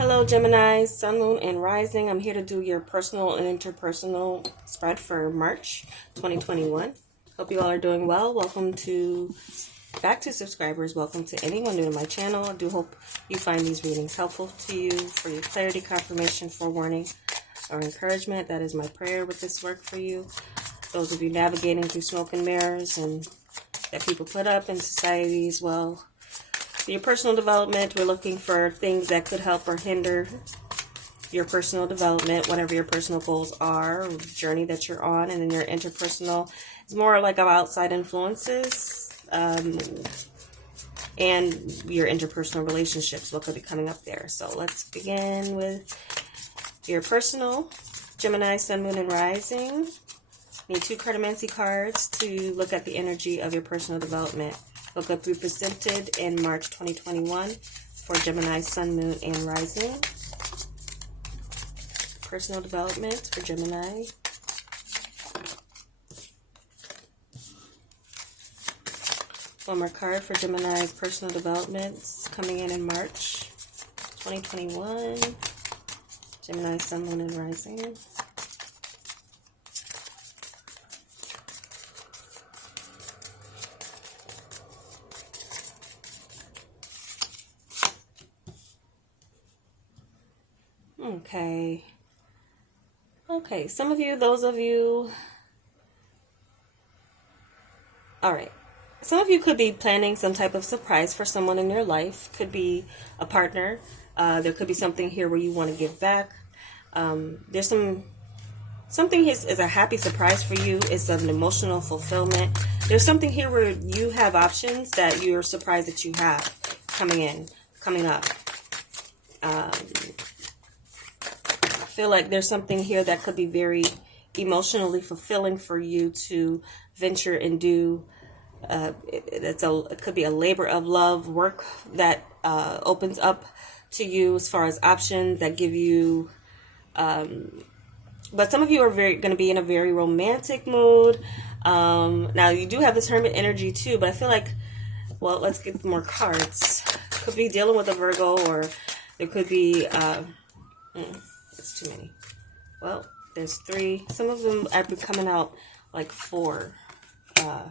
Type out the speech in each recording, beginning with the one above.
Hello, Gemini, Sun, Moon, and Rising. I'm here to do your personal and interpersonal spread for March 2021. Hope you all are doing well. Welcome to back to subscribers. Welcome to anyone new to my channel. I do hope you find these readings helpful to you for your clarity, confirmation, forewarning, or encouragement. That is my prayer with this work for you. Those of you navigating through smoke and mirrors and that people put up in society as well. For your personal development, we're looking for things that could help or hinder your personal development, whatever your personal goals are, or journey that you're on. And then your interpersonal is more like our outside influences and your interpersonal relationships, what could be coming up there. So let's begin with your personal, Gemini, Sun, Moon, and Rising. Need 2 Cartomancy cards to look at the energy of your personal development. What could be presented in March 2021 for Gemini, Sun, Moon, and Rising. Personal development for Gemini. One more card for Gemini's personal developments coming in March 2021. Gemini, Sun, Moon, and Rising. Okay, some of you, those of you, all right. Some of you could be planning some type of surprise for someone in your life. Could be a partner. There could be something here where you want to give back. There's something here is a happy surprise for you. It's an emotional fulfillment. There's something here where you have options that you're surprised that you have coming up. I feel like there's something here that could be very emotionally fulfilling for you to venture and do. It could be a labor of love work that opens up to you as far as options that give you. But some of you are going to be in a very romantic mood. Now you do have this Hermit energy too, but I feel like, well, let's get more cards. Could be dealing with a Virgo, or there could be. It's too many. Well, there's 3. Some of them have been coming out like 4. All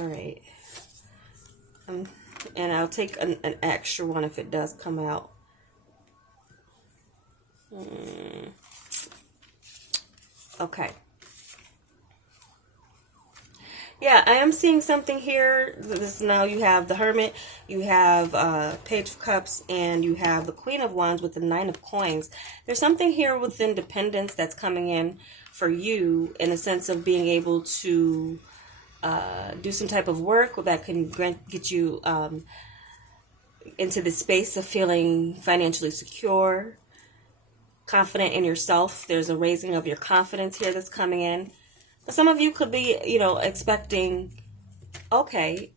right. And I'll take an extra one if it does come out. Okay. Yeah, I am seeing something here. Now you have the Hermit, you have Page of Cups, and you have the Queen of Wands with the 9 of Coins. There's something here with independence that's coming in for you in the sense of being able to do some type of work that can get you into the space of feeling financially secure, confident in yourself. There's a raising of your confidence here that's coming in. Some of you could be, expecting, okay,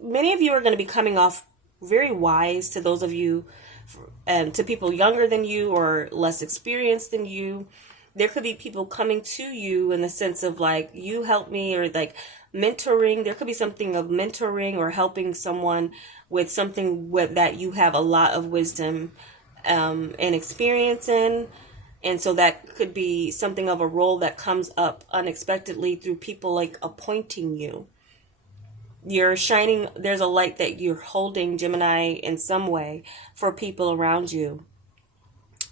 many of you are going to be coming off very wise to those of you, and to people younger than you or less experienced than you. There could be people coming to you in the sense of like, you help me, or like mentoring. There could be something of mentoring or helping someone with something that you have a lot of wisdom and experience in. And so that could be something of a role that comes up unexpectedly through people like appointing you. You're shining, there's a light that you're holding, Gemini, in some way for people around you.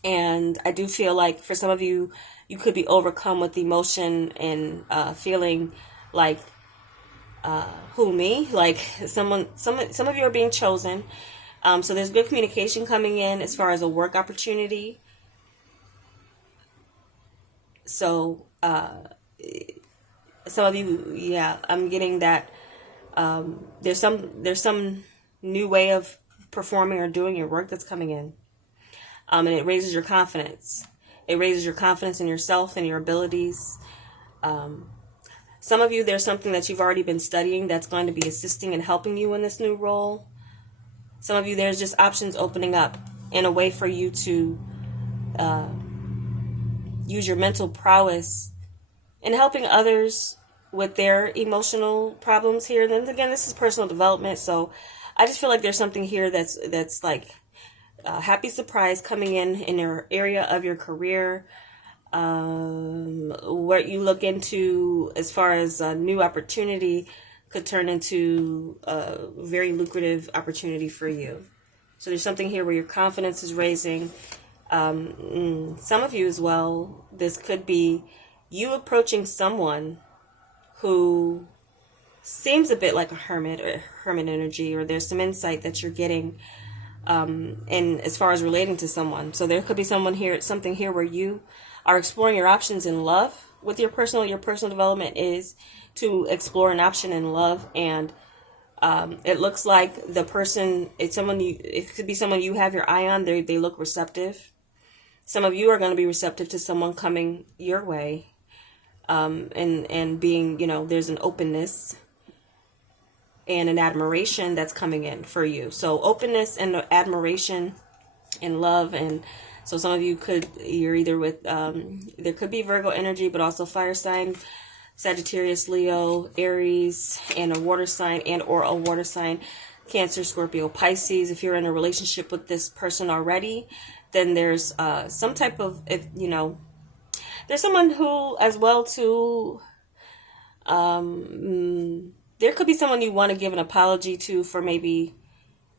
And I do feel like for some of you, you could be overcome with emotion and feeling like, who, me? Like some of you are being chosen. So there's good communication coming in as far as a work opportunity. So, some of you, yeah, I'm getting that, there's some new way of performing or doing your work that's coming in. And it raises your confidence. It raises your confidence in yourself and your abilities. Some of you, there's something that you've already been studying that's going to be assisting and helping you in this new role. Some of you, there's just options opening up in a way for you to, use your mental prowess in helping others with their emotional problems here. And then again, this is personal development, so I just feel like there's something here that's like a happy surprise coming in your area of your career. What you look into as far as a new opportunity could turn into a very lucrative opportunity for you. So there's something here where your confidence is raising. Some of you as well, this could be you approaching someone who seems a bit like a hermit or hermit energy, or there's some insight that you're getting and as far as relating to someone. So there could be something here where you are exploring your options in love with your personal development is to explore an option in love. And it looks like the person, it could be someone you have your eye on. They look receptive. Some of you are going to be receptive to someone coming your way, and being, there's an openness and an admiration that's coming in for you. So openness and admiration and love. And so some of you you're either with, there could be Virgo energy, but also fire sign, Sagittarius, Leo, Aries, and a water sign, Cancer, Scorpio, Pisces. If you're in a relationship with this person already, then there's some type of, there's someone who as well too, there could be someone you want to give an apology to for maybe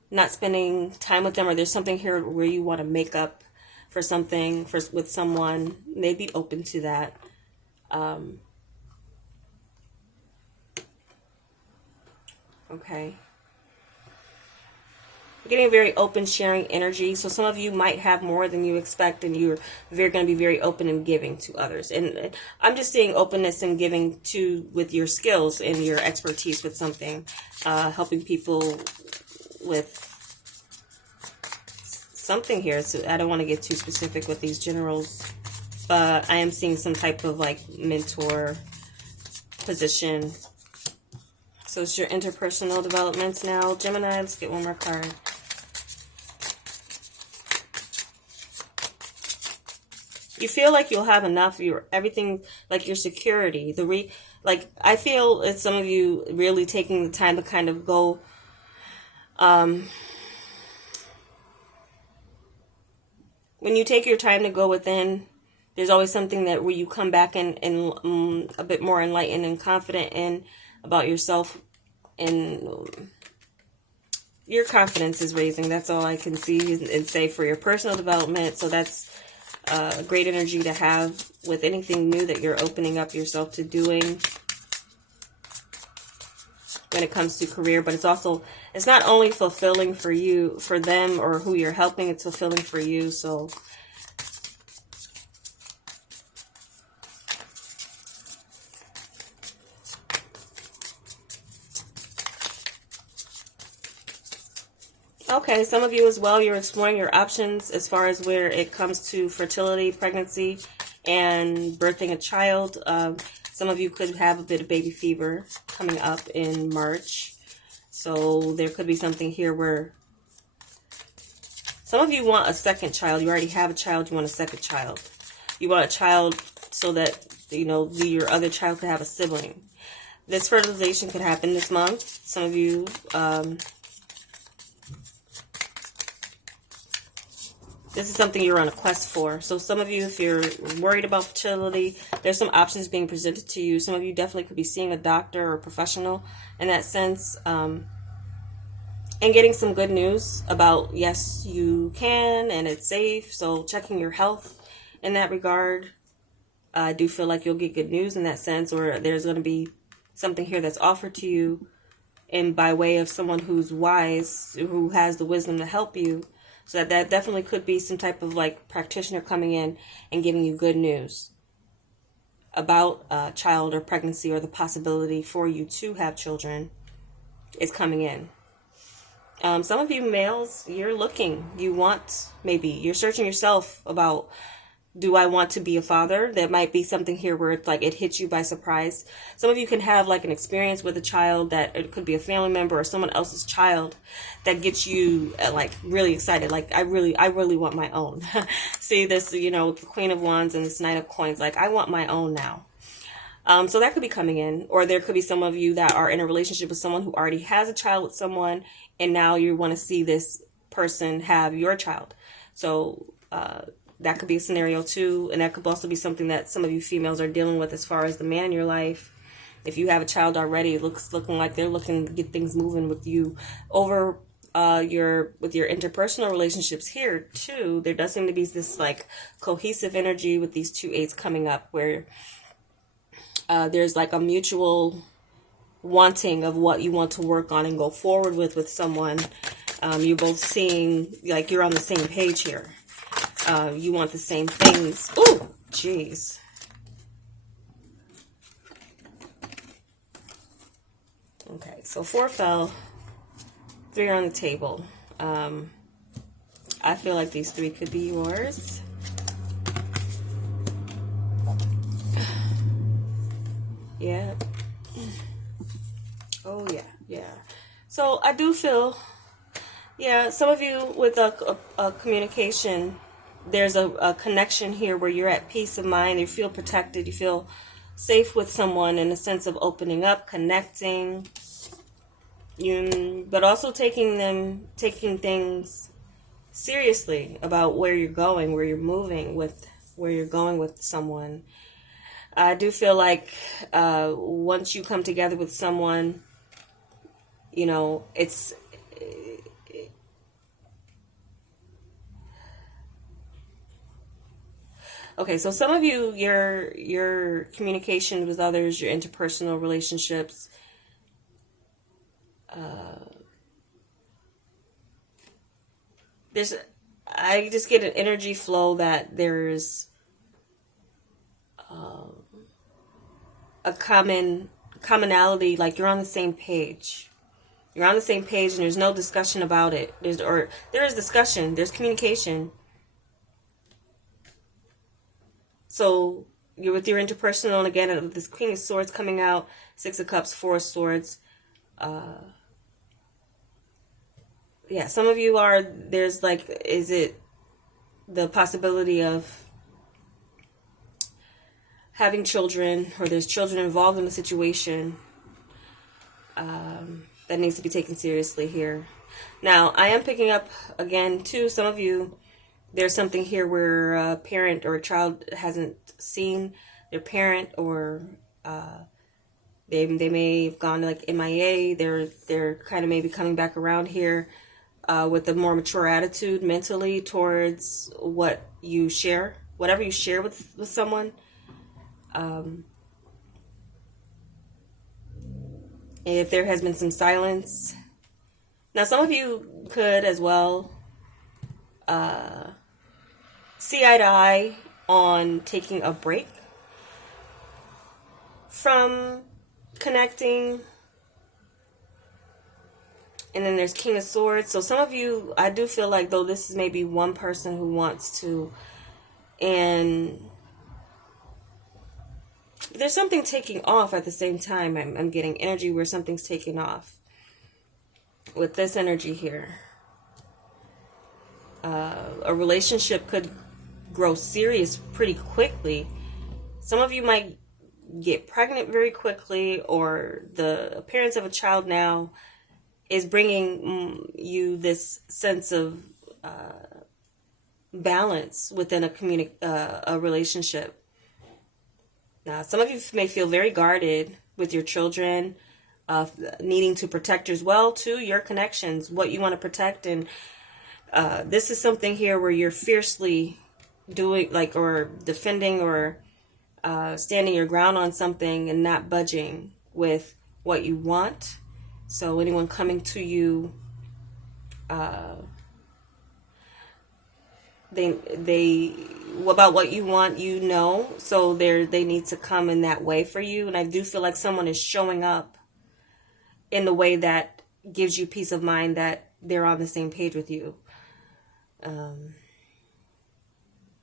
not spending time with them, or there's something here where you want to make up for something with someone. They'd be open to that. Okay. We're getting a very open, sharing energy. So some of you might have more than you expect, and you're going to be very open and giving to others. And I'm just seeing openness and giving with your skills and your expertise with something, helping people with something here. So I don't want to get too specific with these generals, but I am seeing some type of like mentor position. So it's your interpersonal developments now. Gemini, let's get one more card. You feel like you'll have enough, everything, like your security. I feel it's some of you really taking the time to kind of go, when you take your time to go within, there's always something where you come back and a bit more enlightened and confident in about yourself, and your confidence is raising. That's all I can see and say for your personal development. So that's great energy to have with anything new that you're opening up yourself to doing when it comes to career. But it's not only fulfilling for you, for them, or who you're helping, it's fulfilling for you. So okay, some of you as well, you're exploring your options as far as where it comes to fertility, pregnancy, and birthing a child. Some of you could have a bit of baby fever coming up in March. So there could be something here where some of you want a second child. You already have a child, you want a second child. You want a child so that, your other child could have a sibling. This fertilization could happen this month. Some of you, this is something you're on a quest for. So some of you, if you're worried about fertility, there's some options being presented to you. Some of you definitely could be seeing a doctor or a professional in that sense, and getting some good news about, yes, you can, and it's safe. So checking your health in that regard. I do feel like you'll get good news in that sense, or there's going to be something here that's offered to you, and by way of someone who's wise, who has the wisdom to help you. So that definitely could be some type of like practitioner coming in and giving you good news about child or pregnancy, or the possibility for you to have children is coming in. Some of you males, you're searching yourself about, do I want to be a father? There might be something here where it's like it hits you by surprise. Some of you can have like an experience with a child that it could be a family member or someone else's child that gets you like really excited. Like I really want my own. See this, the Queen of Wands and this Knight of Coins. Like I want my own now. So that could be coming in, or there could be some of you that are in a relationship with someone who already has a child with someone, and now you want to see this person have your child. So that could be a scenario too, and that could also be something that some of you females are dealing with as far as the man in your life. If you have a child already, it looking like they're looking to get things moving with you over your interpersonal relationships here too. There does seem to be this like cohesive energy with these two eights coming up, where there's like a mutual wanting of what you want to work on and go forward with someone. You're both seeing like you're on the same page here. You want the same things. Ooh, jeez. Okay, so 4 fell, 3 are on the table. I feel like these 3 could be yours. Yeah. Oh, yeah, yeah. So I do feel, yeah, some of you with a communication, there's a connection here where you're at peace of mind, you feel protected, you feel safe with someone in a sense of opening up, connecting, but also taking things seriously about where you're going, where you're moving with, where you're going with someone. I do feel like once you come together with someone, you know, it's okay. So some of you, your communication with others, your interpersonal relationships, I just get an energy flow that there's a commonality, like you're on the same page. You're on the same page and there's no discussion about it. There is discussion, there's communication. So you're with your interpersonal, and again, this Queen of Swords coming out, 6 of Cups, 4 of Swords. Yeah, some of you are, there's like, is it the possibility of having children, or there's children involved in the situation that needs to be taken seriously here. Now, I am picking up, again, too, some of you, there's something here where a parent or a child hasn't seen their parent, or they may have gone like MIA. They're kind of maybe coming back around here with a more mature attitude mentally towards what you share, whatever you share with someone. If there has been some silence. Now, some of you could as well see eye to eye on taking a break from connecting. And then there's King of Swords. So some of you, I do feel like though this is maybe one person who wants to, and there's something taking off at the same time. I'm getting energy where something's taking off with this energy here. A relationship could grow serious pretty quickly. Some of you might get pregnant very quickly, or the appearance of a child now is bringing you this sense of balance within a relationship. Now, some of you may feel very guarded with your children, needing to protect as well, too, your connections, what you want to protect. And this is something here where you're fiercely doing, like, or defending, or standing your ground on something and not budging with what you want. So anyone coming to you, they about what you want, you know, so they need to come in that way for you. And I do feel like someone is showing up in the way that gives you peace of mind that they're on the same page with you.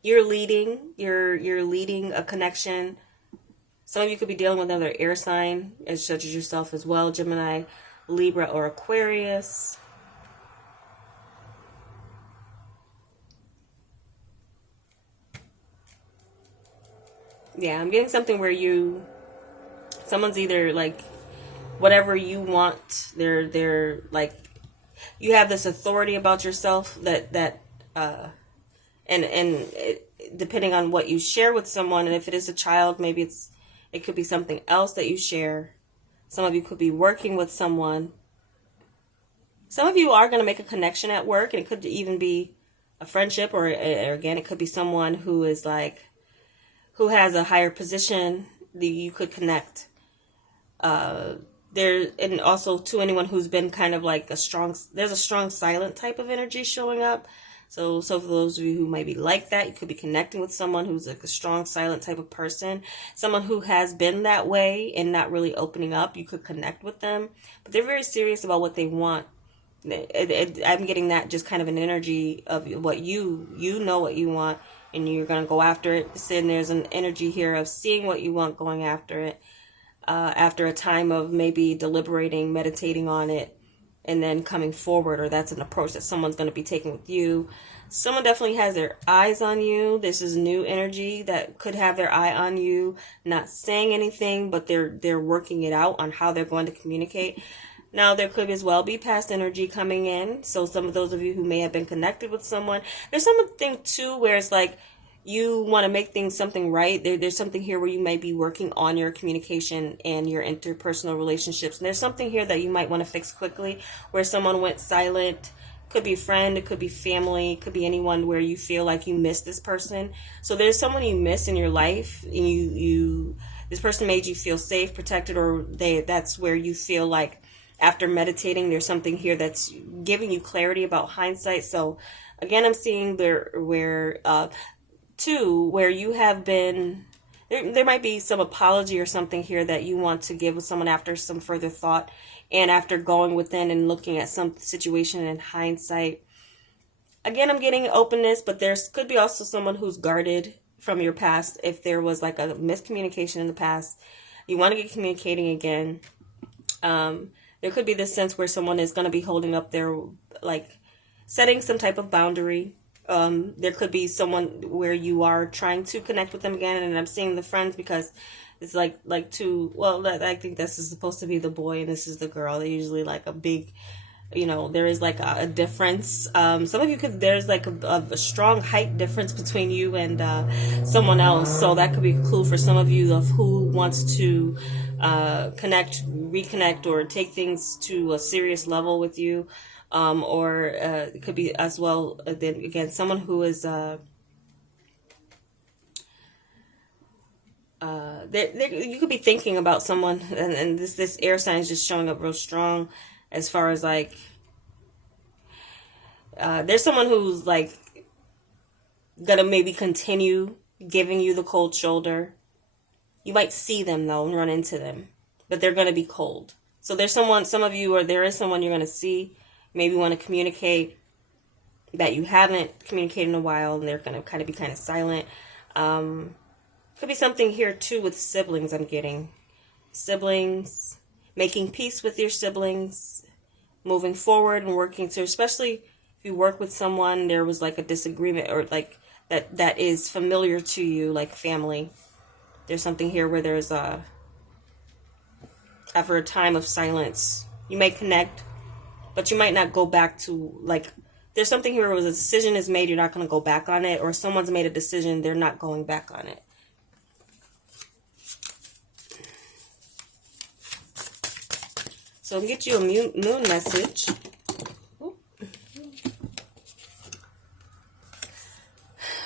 You're leading a connection. Some of you could be dealing with another air sign, such as yourself as well, Gemini, Libra, or Aquarius. Yeah, I'm getting something where someone's either like, whatever you want, they're like, you have this authority about yourself depending on what you share with someone, and if it is a child, maybe it could be something else that you share. Some of you could be working with someone. Some of you are going to make a connection at work, and it could even be a friendship, or again, it could be someone who is like, who has a higher position that you could connect. And also to anyone who's been kind of like there's a strong silent type of energy showing up. So for those of you who might be like that, you could be connecting with someone who's like a strong silent type of person, someone who has been that way and not really opening up. You could connect with them, but they're very serious about what they want. I'm getting that just kind of an energy of what you know what you want, and you're going to go after it. And there's an energy here of seeing what you want, going after it, after a time of maybe deliberating, meditating on it, and then coming forward. Or that's an approach that someone's going to be taking with you. Someone definitely has their eyes on you. This is new energy that could have their eye on you, not saying anything, but they're working it out on how they're going to communicate. Now, there could as well be past energy coming in. So some of those of you who may have been connected with someone, there's something too where it's like you want to make things something right. There's something here where you might be working on your communication and your interpersonal relationships. And there's something here that you might want to fix quickly, where someone went silent. Could be a friend, it could be family, it could be anyone where you feel like you miss this person. So there's someone you miss in your life, and this person made you feel safe, protected, or that's where you feel like, after meditating, there's something here that's giving you clarity about hindsight. So again, I'm seeing where you have been, there might be some apology or something here that you want to give with someone after some further thought, and after going within and looking at some situation in hindsight. Again, I'm getting openness, but there could be also someone who's guarded from your past. If there was like a miscommunication in the past, you want to get communicating again. There could be this sense where someone is going to be holding up their, like, setting some type of boundary. There could be someone where you are trying to connect with them again, and I'm seeing the friends because it's like two, well, I think this is supposed to be the boy and this is the girl. They're usually like a big, there is like a difference. Some of you there's like a strong height difference between you and someone else. So that could be a clue for some of you of who wants to reconnect, or take things to a serious level with you. Or it could be as well, then again, someone who is, you could be thinking about someone, and this air sign is just showing up real strong as far as like, there's someone who's like gonna maybe continue giving you the cold shoulder. You might see them though and run into them, but they're gonna be cold. So there's some of you, or there is someone you're gonna see, maybe want to communicate that you haven't communicated in a while, and they're gonna kind of silent. Could be something here too with siblings. I'm getting siblings, making peace with your siblings, moving forward and working to, especially if you work with someone, there was like a disagreement, or like that is familiar to you, like family. There's something here where there's after a time of silence, you may connect, but you might not go back to, like, there's something here where a decision is made, you're not going to go back on it, or someone's made a decision, they're not going back on it. So I'll get you a moon message.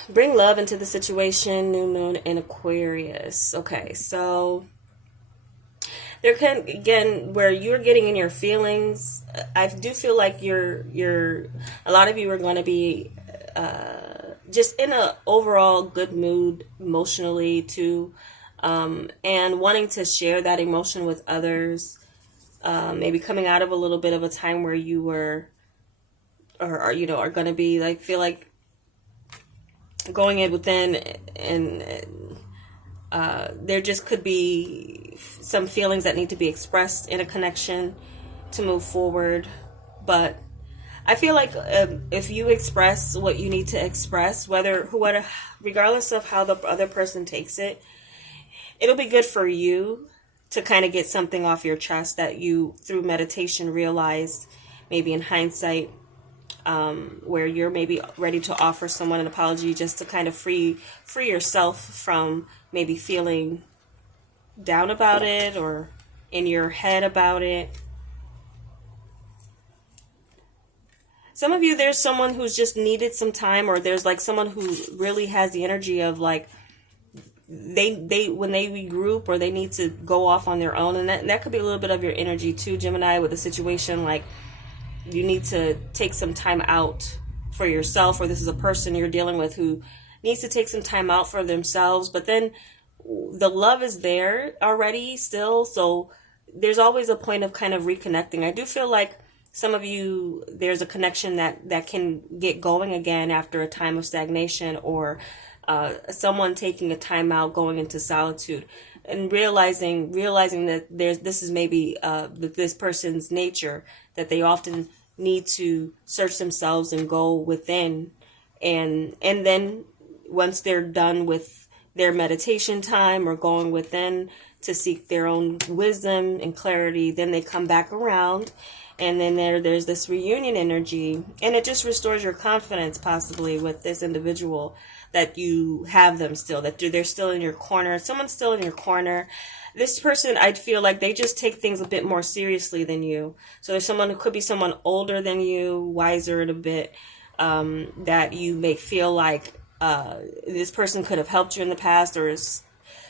Bring love into the situation, new moon in Aquarius. Okay, so there can, again, where you're getting in your feelings, I do feel like a lot of you are going to be just in a overall good mood emotionally too, and wanting to share that emotion with others. Maybe coming out of a little bit of a time where you were, or are going to be like, feel like going in within, and there just could be some feelings that need to be expressed in a connection to move forward. But I feel like if you express what you need to express, regardless of how the other person takes it, it'll be good for you to kind of get something off your chest that you, through meditation, realized maybe in hindsight where you're maybe ready to offer someone an apology just to kind of free yourself from maybe feeling down about it or in your head about it. Some of you, there's someone who's just needed some time, or there's like someone who really has the energy of like they when they regroup or they need to go off on their own, and that could be a little bit of your energy too, Gemini, with a situation like you need to take some time out for yourself, or this is a person you're dealing with who needs to take some time out for themselves, but then the love is there already still, so there's always a point of kind of reconnecting. I do feel like some of you, there's a connection that can get going again after a time of stagnation, or someone taking a time out, going into solitude, and realizing that this is maybe this person's nature, that they often need to search themselves and go within, and then once they're done with their meditation time or going within to seek their own wisdom and clarity, then they come back around. And then there's this reunion energy, and it just restores your confidence possibly with this individual, that you have them still, that they're still in your corner. Someone's still in your corner. This person, I'd feel like they just take things a bit more seriously than you. So there's someone who could be someone older than you, wiser in a bit, that you may feel like this person could have helped you in the past, or is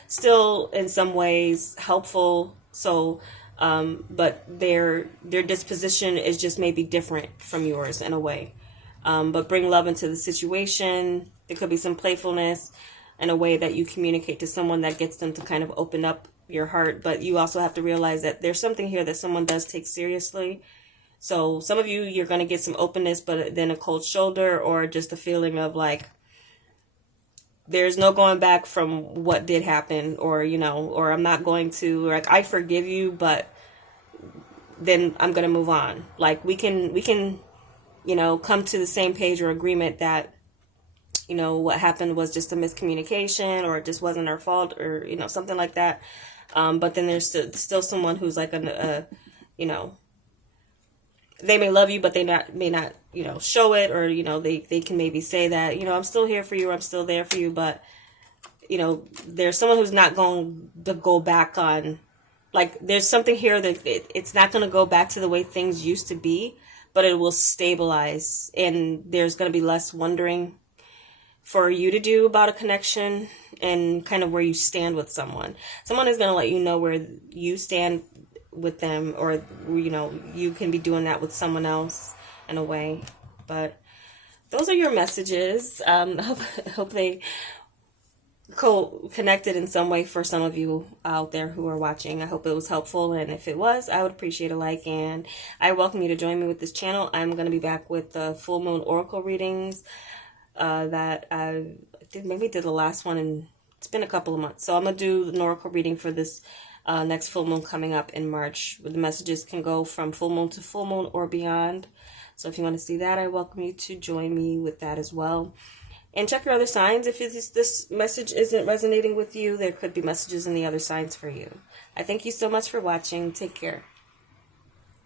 still in some ways helpful. So but their disposition is just maybe different from yours in a way. But bring love into the situation. There could be some playfulness in a way that you communicate to someone that gets them to kind of open up your heart. But you also have to realize that there's something here that someone does take seriously. So some of you, you're going to get some openness, but then a cold shoulder, or just a feeling of like, there's no going back from what did happen, or, or I'm not going to, like, I forgive you, but then I'm going to move on. Like we can, come to the same page or agreement that, what happened was just a miscommunication, or it just wasn't our fault, or, something like that. But then there's still someone who's like, they may love you, but they may not, show it, or, they can maybe say that, I'm still here for you, or I'm still there for you. But, there's someone who's not going to go back on, like, there's something here that it's not going to go back to the way things used to be, but it will stabilize, and there's going to be less wondering for you to do about a connection, and kind of where you stand with someone. Someone is going to let you know where you stand with them, or you can be doing that with someone else in a way. But those are your messages. Hope they connected in some way for some of you out there who are watching. I hope it was helpful, and if it was, I would appreciate a like, and I welcome you to join me with this channel. I'm going to be back with the full moon oracle readings that I maybe did the last one, and it's been a couple of months. So I'm going to do an oracle reading for this next full moon coming up in March. The messages can go from full moon to full moon or beyond. So if you want to see that, I welcome you to join me with that as well. And check your other signs. If this message isn't resonating with you, there could be messages in the other signs for you. I thank you so much for watching. Take care.